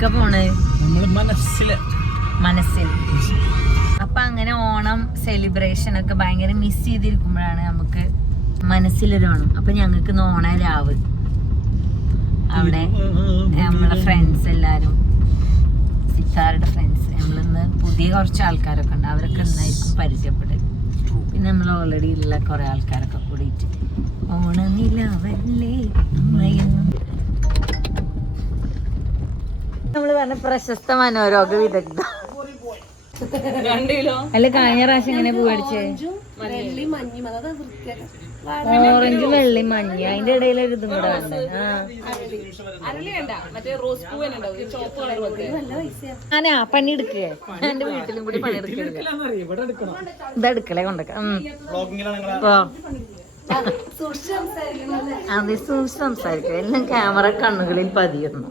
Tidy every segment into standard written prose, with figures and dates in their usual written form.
എവിടുക്ക പോണേ? മനസ്സിൽ. അപ്പൊ അങ്ങനെ ഓണം സെലിബ്രേഷൻ ഒക്കെ ഭയങ്കര മിസ് ചെയ്തിരിക്കുമ്പോഴാണ് നമുക്ക് മനസ്സിലൊരോണം. അപ്പൊ ഞങ്ങൾക്ക് ഓണ രാവ് അവിടെ നമ്മളെ ഫ്രണ്ട്സ് എല്ലാരും, സിത്താരുടെ ഫ്രണ്ട്സ്, നമ്മളിന്ന് പുതിയ കുറച്ച് ആൾക്കാരൊക്കെ ഉണ്ട്, അവരൊക്കെ എന്നായിരിക്കും പരിചയപ്പെടുക. പിന്നെ നമ്മൾ ഓൾറെഡി ഉള്ള കുറെ ആൾക്കാരൊക്കെ കൂടിയിട്ട് ഓണനിലാവല്ലേ നമ്മള് പറഞ്ഞ പ്രശസ്ത മനോരോഗ വിദഗ്ധ. അല്ല കഴിഞ്ഞ പ്രാവശ്യം എങ്ങനെ പൂവടിച്ചേ? ഓറഞ്ച് വെള്ളി മഞ്ഞ, അതിന്റെ ഇടയിൽ ഒരു ഇതും കൂടെ വേണ്ടേ? ഞാനാ പണി എടുക്കേ, എന്റെ വീട്ടിലും കൂടി പണി എടുക്കരുത്. ഇതെടുക്കലേ കൊണ്ടൊക്കെ അതെ സൂക്ഷിച്ച് സംസാരിക്കുക. എല്ലാം ക്യാമറ കണ്ണുകളിൽ പതിയുന്നു.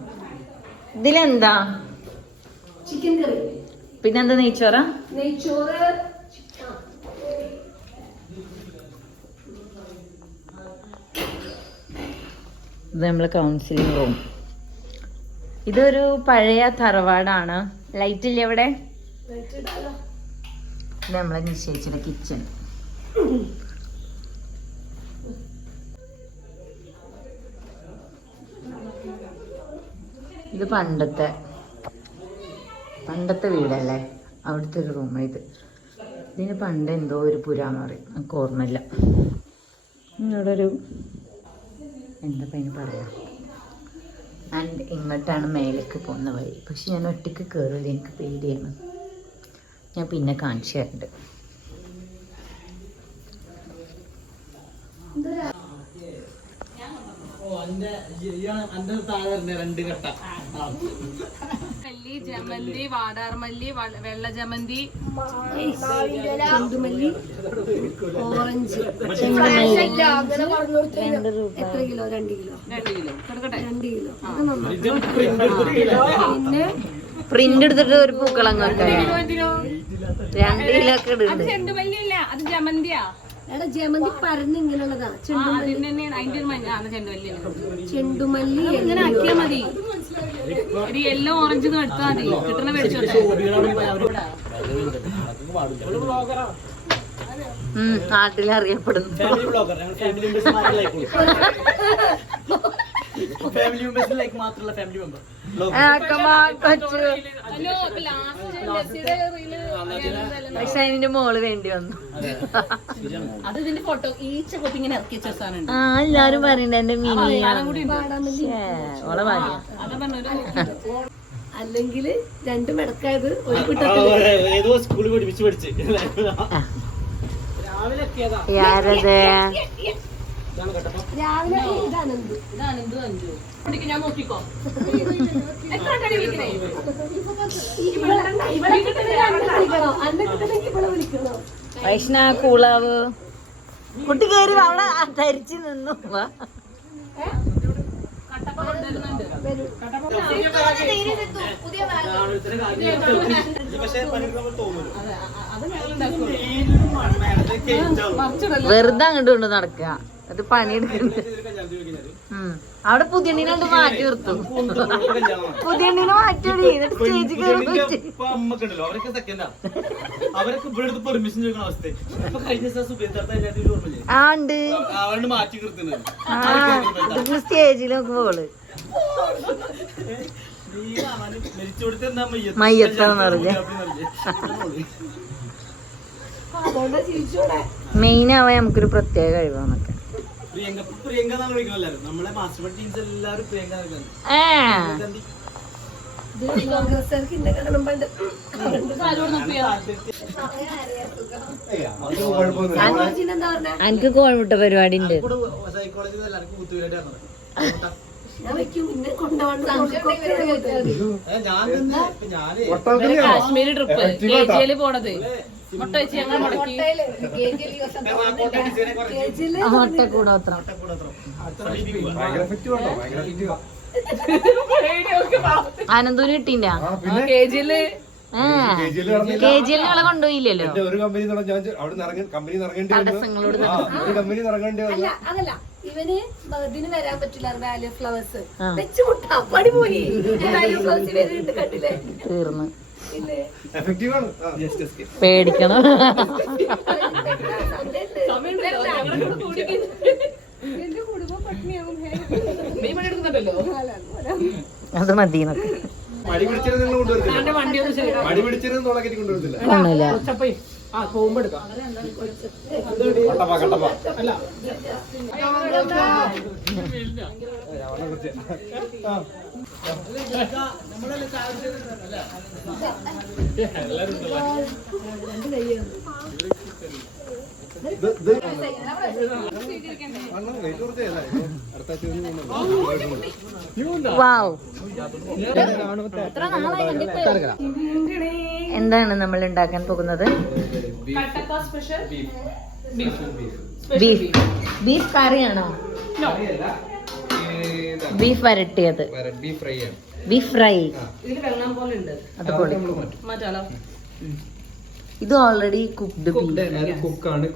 ഇതിലെന്താ? ചിക്കൻ കറി. പിന്നെന്താ? നെയ്ച്ചോറാ? നെയ്ച്ചോറ്. ഇത് നമ്മളെ കൗൺസിലിംഗ് റൂം. ഇതൊരു പഴയ തറവാടാണ്. ലൈറ്റ് ഇല്ല ഇവിടെ. ഇത് നമ്മളെ നിശ്ചയിച്ചിട്ട് കിച്ചൺ. ഇത് പണ്ടത്തെ വീടല്ലേ, അവിടുത്തെ ഒരു റൂം. ഇതിന് പണ്ട് എന്തോ ഒരു പുരാന്ന് പറയും, നമുക്ക് ഓർമ്മയില്ല. ഇവിടെ ഒരു എന്താ അതിന് പറയാം. ആൻഡ് ഇങ്ങോട്ടാണ് മേലേക്ക് പോകുന്ന വഴി. പക്ഷെ ഞാൻ ഒറ്റയ്ക്ക് കയറില്ല, എനിക്ക് പേടിയാണ്. ഞാൻ പിന്നെ കാണിച്ചു തരുന്നുണ്ട്. ജമന്തി, വാടാർമല്ലി, വെള്ള ജമന്തി, ചെണ്ടുമല്ലി, ഓറഞ്ച്. എത്ര കിലോ? 2 കിലോ. 2 കിലോ. പിന്നെ പ്രിന്റ് എടുത്തിട്ട് ഒരു പൂക്കളങ്ങ് 2 കിലോ ഒക്കെ ഇടുന്നുണ്ട്. ചെണ്ടുമല്ലി അല്ല, അത് ജമന്തിയാ. എടാ ജമന്തി പരന്ന് ഇങ്ങനെയുള്ളതാ. ചെണ്ടുമല്ലി ഇങ്ങനെ ആക്കിയാ മതി. ഒരു യെല്ലോ ഓറഞ്ച് എടുത്താൽ മതി. കിട്ടണ മേടിച്ചോട്ടെ. നാട്ടിൽ അറിയപ്പെടുന്നു. പക്ഷെ അതിന്റെ മോള് വേണ്ടി വന്നു. ആ എല്ലാരും പറയണ്ട എന്റെ മിനി ഓളെ ഭാര്യ. അല്ലെങ്കിൽ 2 മെടക്കായത് ഒരു യാരത് രാവിലെ. ഞാൻ നോക്കിക്കോ. വൈഷ്ണ കൂളാവ് കുട്ടി കയറി അവളെ ധരിച്ചു നിന്നു. വെറുതെ അങ്ങോട്ട് കൊണ്ട് നടക്കുക, അത് പണിയെടുക്കുന്നുണ്ട്. അവിടെ പുതിയണ്ണിനോണ്ട് മാറ്റി നിർത്തും. പുതിയണ്ണിനെ മാറ്റി എന്നിട്ട് സ്റ്റേജ് കയറി ആ ഉണ്ട്. സ്റ്റേജിൽ നോക്കുമ്പോള് മയ്യത്താന്ന് പറഞ്ഞ മെയിൻ ആവാൻ നമുക്കൊരു പ്രത്യേക കഴിവാന്നൊക്കെ. എനിക്ക് കോഴിമുട്ട പരിപാടി ഉണ്ട്. കാശ്മീർ ട്രിപ്പ് കേജിയില് പോണത്. മുട്ട വെച്ച് ഞങ്ങൾ മുടക്കി. മുട്ടക്കൂടോത്രം ആനന്ദൂര് കിട്ടിണ്ട. കേജിയില് കേജിയില് കൊണ്ടുപോയില്ലല്ലോ. അതല്ല ഇവന് ഇതിന് വരാൻ പറ്റില്ല വാല്യൂ ഫ്ലവേഴ്സ് വെച്ച് മുട്ടാ പടി പോയി വാല്യൂ ഫ്ലവേഴ്സ് വരുന്നുണ്ട് കണ്ടില്ലേ തീർന്നു ഇല്ലേ പേടിക്കണം എന്റെ കുടുംബം പട്ടിണിയാവും നീ പണിയെടുക്കുന്നുണ്ടല്ലോ. അത് മതി എന്നൊക്കെ അവന്റെ വണ്ടി ഒന്ന് ശരി ഒന്നുമില്ല. ആ പോകുമ്പോ എടുക്കാം. അല്ല വാവ്. എന്താണ് നമ്മൾ ഉണ്ടാക്കാൻ പോകുന്നത്? കട്ടക്ക സ്പെഷ്യൽ ബീഫ്. ബീഫ് കറിയാണോ? ബീഫ് വരട്ടിയത്, ബീഫ് ഫ്രൈ. ഇതിൽ വെള്ളം പോലെ ഉണ്ട്. അത് പൊളി. മാറ്റാലോ. ഇത് ഓൾറെഡി കുക്ക്ഡ് കുക്കാണ്,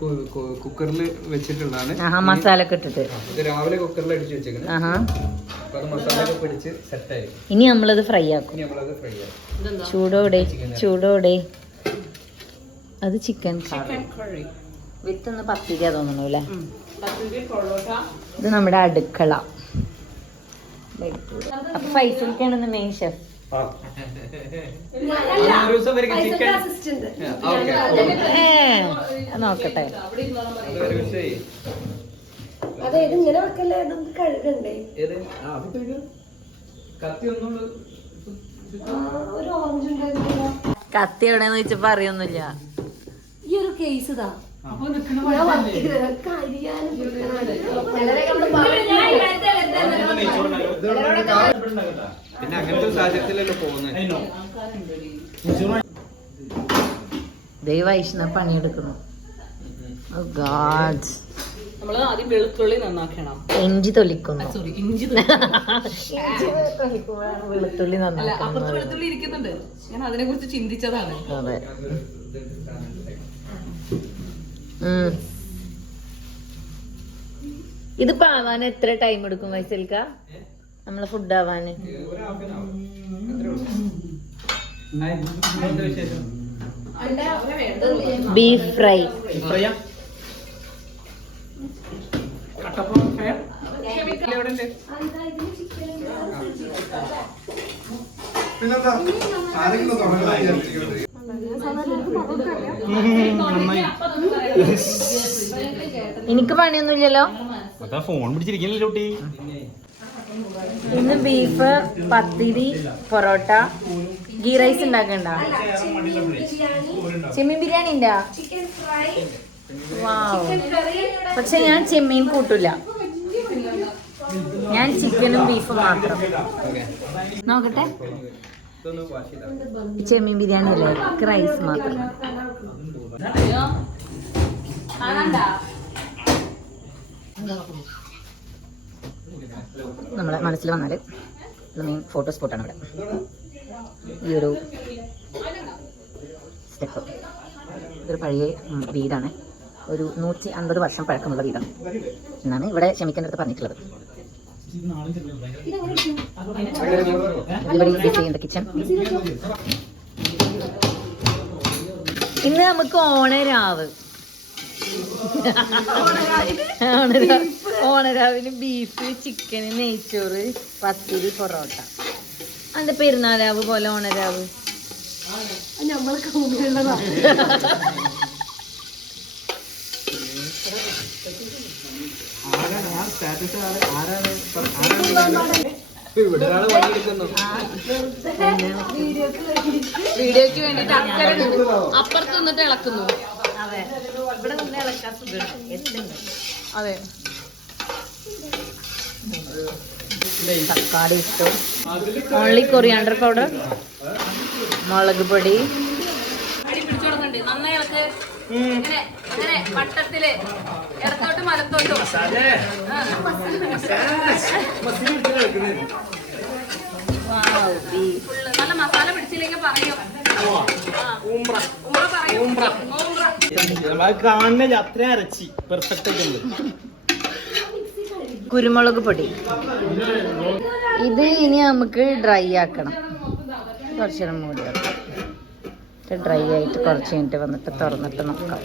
കുക്കറിൽ വെച്ചിട്ടുള്ളതാണ്. മസാല ഒക്കെ ഇട്ടിട്ട്. ഇത് രാവിലെ കുക്കറിൽ അടിച്ചു വെച്ചേക്കുന്നത്. അപ്പൊ അത് മസാല ഒക്കെ പിടിച്ച് സെറ്റായി. ഇനി നമ്മളത് ഫ്രൈ ആക്കും. ഇനി നമ്മളത് ഫ്രൈ ആക്കും. ചൂടോടെ ചൂടോടെ. അത് ചിക്കൻ കറി വിത്ത് ഒന്ന് പത്തിരിയാ തോന്നുന്നു അല്ലേ? പത്തിരി പൊറോട്ട. ഇത് നമ്മുടെ അടുക്കള. അപ്പൊ ഫൈസൽക്കാണ് മെയിൻ ഷെഫ്. അസിസ്റ്റന്റ് നോക്കട്ടെ. അതെ ഇത് ഇങ്ങനെ വെക്കല്ലേ, നമുക്ക് കഴുകണ്ടേ? ഒരു ഓറഞ്ച് ഉണ്ടായിരുന്നില്ല. കത്തി എവിടെന്ന് വെച്ചപ്പോ അറിയൊന്നുമില്ല. ഈ ഒരു കേസ് ഇതാ പിന്നെ അങ്ങനത്തെ സാഹചര്യത്തിലല്ലോ പോകുന്നത്. ദൈവൈഷ്ണ പണിയെടുക്കുന്നു. നമ്മള് ആദ്യം വെളുത്തുള്ളി നന്നാക്കണം. ഇഞ്ചി തൊലിക്കുന്നു. സോറി, ഇഞ്ചി വെളുത്തുള്ളി നന്നാക്കണം. അപ്പുറത്ത് വെളുത്തുള്ളി ഇരിക്കുന്നുണ്ട്. ഞാൻ അതിനെ കുറിച്ച് ചിന്തിച്ചതാണ്. അതെ. ഇതിപ്പോ ആവാൻ എത്ര ടൈം എടുക്കും വൈസൽക്ക? നമ്മളെ ഫുഡ് ആവാന്? Beef fry. എനിക്ക് പണിയൊന്നുമില്ലല്ലോ. ഫോൺ പിടിച്ചിരിക്കണല്ലോ കുട്ടി. ഇന്ന് ബീഫ്, പത്തിരി, പൊറോട്ട, ഗീ റൈസ് ഉണ്ടാക്കണ്ട? ചെമ്മീൻ ബിരിയാണി ഉണ്ടാ? പക്ഷെ ഞാൻ ചെമ്മീൻ കൂട്ടില്ല. ഞാൻ ചിക്കനും ബീഫും മാത്രം. നോക്കട്ടെ. ചെമ്മീൻ ബിരിയാണി അല്ലേ, റൈസ് മാത്രം. നമ്മളെ മനസ്സിൽ വന്നാൽ മെയിൻ ഫോട്ടോ സ്പോട്ടാണ് ഇവിടെ. ഈ ഒരു സ്റ്റെപ്പ്. ഇതൊരു പഴയ വീടാണ്. ഒരു 150 വർഷം പഴക്കമുള്ള വീടാണ് എന്നാണ് ഇവിടെ ക്ഷമിക്കേണ്ട അടുത്ത് പറഞ്ഞിട്ടുള്ളത്. കിച്ചൺ. ഇന്ന് നമുക്ക് ഓണരാവ്. ഓണരാവിന് ബീഫ്, ചിക്കന്, നെയ്ച്ചോറ്, പത്തിരി, പൊറോട്ട. അതിന്റെ പെരുന്നാളാവ് പോലെ ഓണരാവ് നമ്മളൊക്കെ മുമ്പിലുള്ളതാ. വീഡിയോക്ക് വേണ്ടിട്ട് അപ്പുറത്ത് നിന്നിട്ട് ഇളക്കുന്നു. അതെ, ഇവിടെ നിന്ന് ഇളക്കാൻ സുഖം. അതെ, തക്കാളി ഇട്ടു. ഓൺലി കൊറിയാണ്ടർ പൗഡർ, മുളക് പൊടി. പിടിച്ചു കൊടുക്കണ്ടേ? നന്നായി ഇളക്ക്. വട്ടത്തില് ഇടത്തോട്ടും വലത്തോട്ടും. നല്ല മസാല പിടിച്ചില്ലെങ്കിൽ പറയും. കാണുന്ന അത്ര അരച്ചി പെർഫെക്റ്റ് ആയിട്ടുണ്ട്. കുരുമുളക് പൊടി. ഇത് ഇനി നമുക്ക് ഡ്രൈ ആക്കണം. കുറച്ച് നേരം മൂടി വെക്കാം. ഡ്രൈ ആയിട്ട് കുറച്ച് കഴിഞ്ഞിട്ട് വന്നിട്ട് തുറന്നിട്ട് നോക്കാം.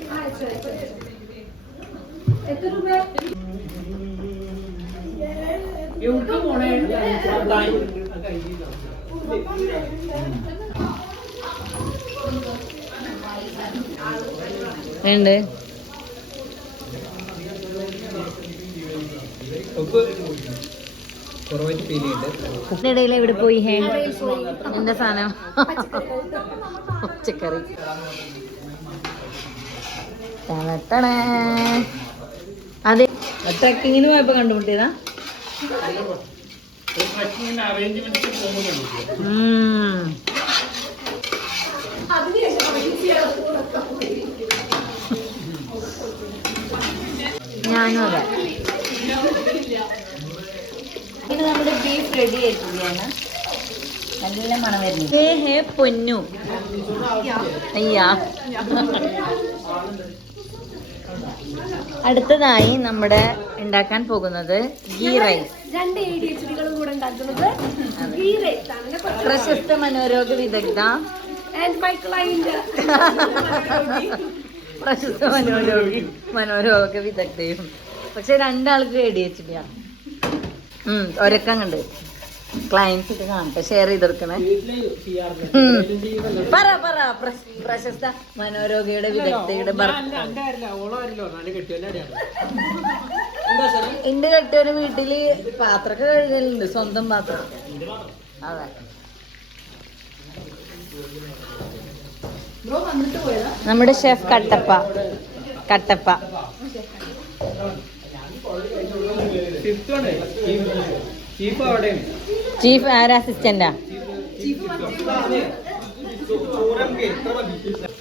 ഉണ്ട് ഇടയിൽ എവിടെ പോയി? എന്റെ സാധനം പച്ചക്കറി. അതെ, ട്രക്കിങ്ങിന് പോയപ്പോ കണ്ടുമുട്ടിയതാ. ഞാനും അതെ. പിന്നെ നമ്മുടെ ബീഫ് റെഡി ആയിട്ടില്ലാണ്. നല്ല മണം വരുന്നത്. ഹേ പൊന്നു അയ്യാ. അടുത്തതായി നമ്മുടെ ഉണ്ടാക്കാൻ പോകുന്നത് ഗീ റൈസ്. പ്രശസ്ത മനോരോഗ വിദഗ്ധ പ്രശസ്ത മനോരോഗ വിദഗ്ധയും. പക്ഷെ രണ്ടാൾക്ക് ADHD. ഒരക്കം കണ്ട് ക്ലയൻസ് ഒക്കെ കാണട്ടെ. ഷെയർ ചെയ്തെടുക്കണേ. പറ പ്രശസ്ത മനോരോഗിയുടെ വിദഗ്ധയുടെ എന്റെ കെട്ടിയൊരു വീട്ടില് പാത്രമൊക്കെ കഴുകലുണ്ട്, സ്വന്തം പാത്രം. അതെ, നമ്മുടെ ഷെഫ് കട്ടപ്പ. ചീഫ് ആരാ? അസിസ്റ്റന്റാ?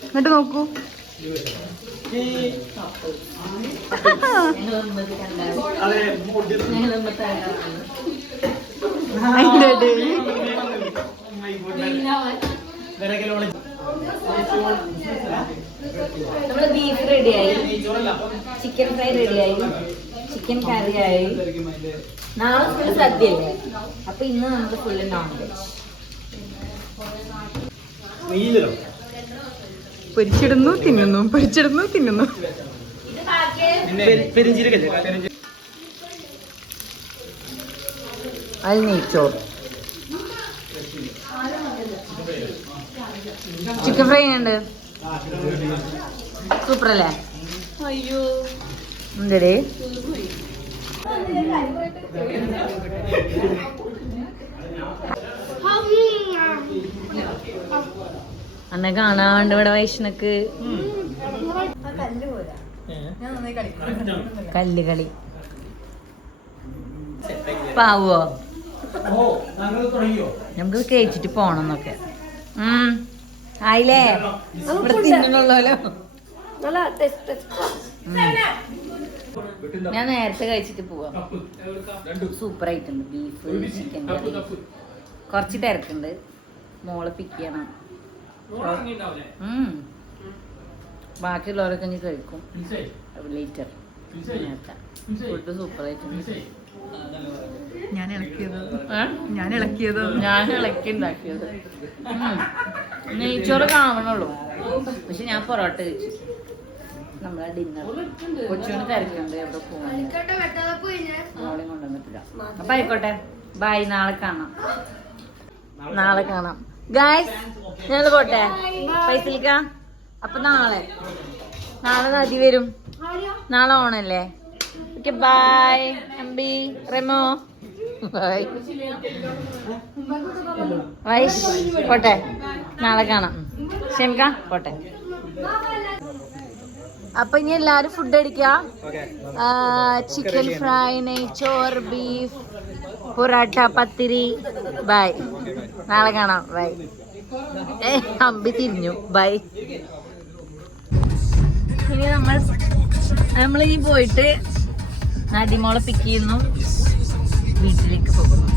എന്നിട്ട് നോക്കൂ. നമ്മുടെ ബീഫ് റെഡിയായി, ചിക്കൻ ഫ്രൈ റെഡിയായി, ചിക്കൻ കറിയായി. നാളെ ഫുള്ള് സദ്യയല്ലേ, അപ്പൊ ഇന്ന് നമുക്ക് ഫുള്ള് നോൺ വെജ്. പൊരിച്ചിടുന്നു തിന്നുന്നു. അത് നെയ്ച്ചോറ്. ചിക്കൻ ഫ്രൈ ഉണ്ട്, സൂപ്പർ അല്ലേ? അയ്യോ എന്തേ അന്നെ കാണാണ്ട് ഇവിടെ വൈഷ്ണക്ക് കല്ല് കളി. പാവോ നമുക്ക് കേച്ചിട്ട് പോണം എന്നൊക്കെ. ആയില്ലേ? ഇവിടെ തിന്നണല്ലോ. ഞാൻ നേരത്തെ കഴിച്ചിട്ട് പോവാം. സൂപ്പർ ആയിട്ടുണ്ട് ബീഫ് ചിക്കൻ കറി. കുറച്ച് തിരക്കുണ്ട്, മോളെ പിക്ക് ചെയ്യണം. ബാക്കിയുള്ളവരൊക്കെ ഇനി കഴിക്കും ലേറ്റർ. ഫുഡ് സൂപ്പർ ആയിട്ടുണ്ട്. ഞാൻ ഇളക്കി ഉണ്ടാക്കിയത്. നെയ്ച്ചോറ് കാണണുള്ളൂ, പക്ഷെ ഞാൻ പൊറോട്ട കഴിച്ചു. നമ്മളെ ഡിന്നർ കൊച്ചുവിന് തിരക്കുണ്ട്, എവിടെ പോകാൻ മോളെയും കൊണ്ടുവന്നിട്ടില്ല. അപ്പൊ ആയിക്കോട്ടെ, ബൈ. നാളെ കാണാം ഗായ്സ്. ഞങ്ങൾ പോട്ടെ പൈസലിക്ക. അപ്പൊ നാളെ നദി വരും. നാളെ ഓണല്ലേ? Okay, bye Ambi, Remo, bye. Vaish പോട്ടെ, നാളെ കാണാം. ക്ഷമിക്ക പോട്ടെ. അപ്പൊ ഇനി എല്ലാരും ഫുഡ് അടിക്കുക. ചിക്കൻ ഫ്രൈ, നെയ്ച്ചോറ്, ബീഫ്, പൊറാട്ട, പത്തിരി. ബൈ, നാളെ കാണാം. ബൈ. അമ്പി തിരിഞ്ഞു. ബൈ. ഇനി നമ്മളിനി പോയിട്ട് നദിമോളെ പിക്ക് ചെയ്യുന്നു, വീട്ടിലേക്ക് പോകുന്നു.